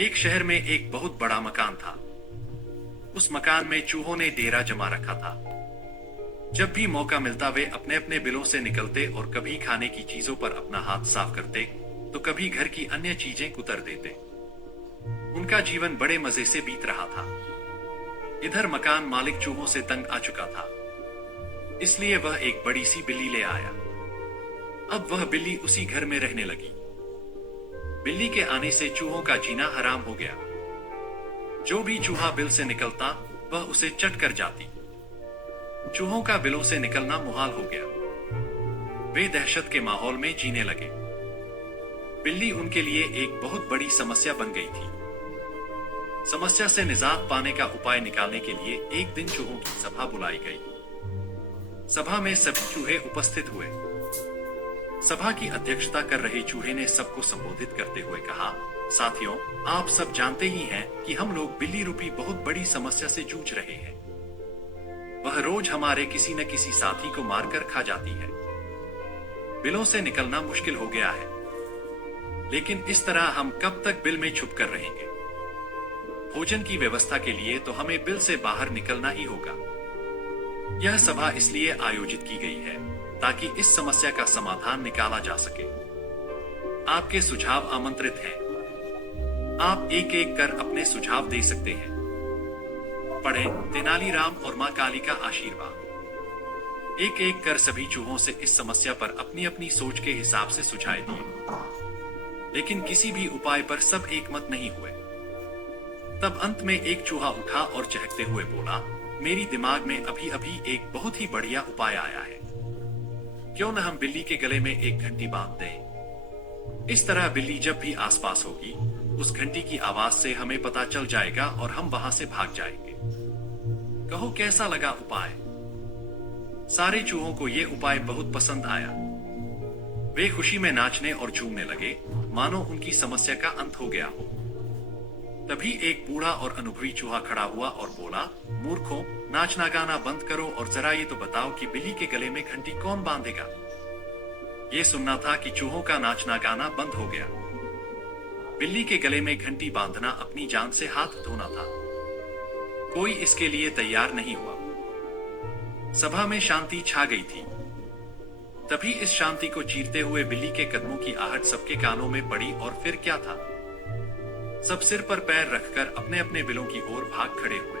एक शहर में एक बहुत बड़ा मकान था। उस मकान में चूहों ने डेरा जमा रखा था। जब भी मौका मिलता वे अपने अपने बिलों से निकलते और कभी खाने की चीजों पर अपना हाथ साफ करते तो कभी घर की अन्य चीजें कुतर देते। उनका जीवन बड़े मजे से बीत रहा था। इधर मकान मालिक चूहों से तंग आ चुका था, इसलिए वह एक बड़ी सी बिल्ली ले आया। अब वह बिल्ली उसी घर में रहने लगी। बिल्ली के आने से चूहों का जीना हराम हो गया। जो भी चूहा बिल से निकलता वह उसे चट कर जाती। चूहों का बिलों से निकलना मुहाल हो गया। वे दहशत के माहौल में जीने लगे। बिल्ली उनके लिए एक बहुत बड़ी समस्या बन गई थी। समस्या से निजात पाने का उपाय निकालने के लिए एक दिन चूहों की सभा बुलाई गई। सभा में सभी चूहे उपस्थित हुए। सभा की अध्यक्षता कर रहे चूहे ने सबको संबोधित करते हुए कहा, साथियों, आप सब जानते ही हैं कि हम लोग बिल्ली रूपी बहुत बड़ी समस्या से जूझ रहे हैं। वह रोज हमारे किसी न किसी साथी को मारकर खा जाती है। बिलों से निकलना मुश्किल हो गया है, लेकिन इस तरह हम कब तक बिल में छुप कर रहेंगे? भोजन की व्यवस्था के लिए तो हमें बिल से बाहर निकलना ही होगा। यह सभा इसलिए आयोजित की गई है ताकि इस समस्या का समाधान निकाला जा सके। आपके सुझाव आमंत्रित हैं। आप एक एक कर अपने सुझाव दे सकते हैं। पढ़ें तेनालीराम और मां काली का आशीर्वाद। एक एक कर सभी चूहों से इस समस्या पर अपनी अपनी सोच के हिसाब से सुझाव दिए, लेकिन किसी भी उपाय पर सब एक मत नहीं हुए। तब अंत में एक चूहा उठा और चहकते हुए बोला, मेरी दिमाग में अभी अभी एक बहुत ही बढ़िया उपाय आया है। क्यों न हम बिल्ली के गले में एक घंटी बांध दें। इस तरह बिल्ली जब भी आसपास होगी उस घंटी की आवाज से हमें पता चल जाएगा और हम वहां से भाग जाएंगे। कहो कैसा लगा उपाय? सारे चूहों को यह उपाय बहुत पसंद आया। वे खुशी में नाचने और झूमने लगे, मानो उनकी समस्या का अंत हो गया हो। तभी एक बूढ़ा और अनुभवी चूहा खड़ा हुआ और बोला, मूर्खों, नाचना गाना बंद करो और जरा ये तो बताओ कि बिल्ली के गले में घंटी कौन बांधेगा? ये सुनना था कि चूहों का नाचना गाना बंद हो गया। बिल्ली के गले में घंटी बांधना अपनी जान से हाथ धोना था। कोई इसके लिए तैयार नहीं हुआ। सभा में शांति छा गई थी। तभी इस शांति को चीरते हुए बिल्ली के कदमों की आहट सबके कानों में पड़ी और फिर क्या था? सब सिर पर पैर रखकर अपने अपने बिलों की ओर भाग खड़े हुए।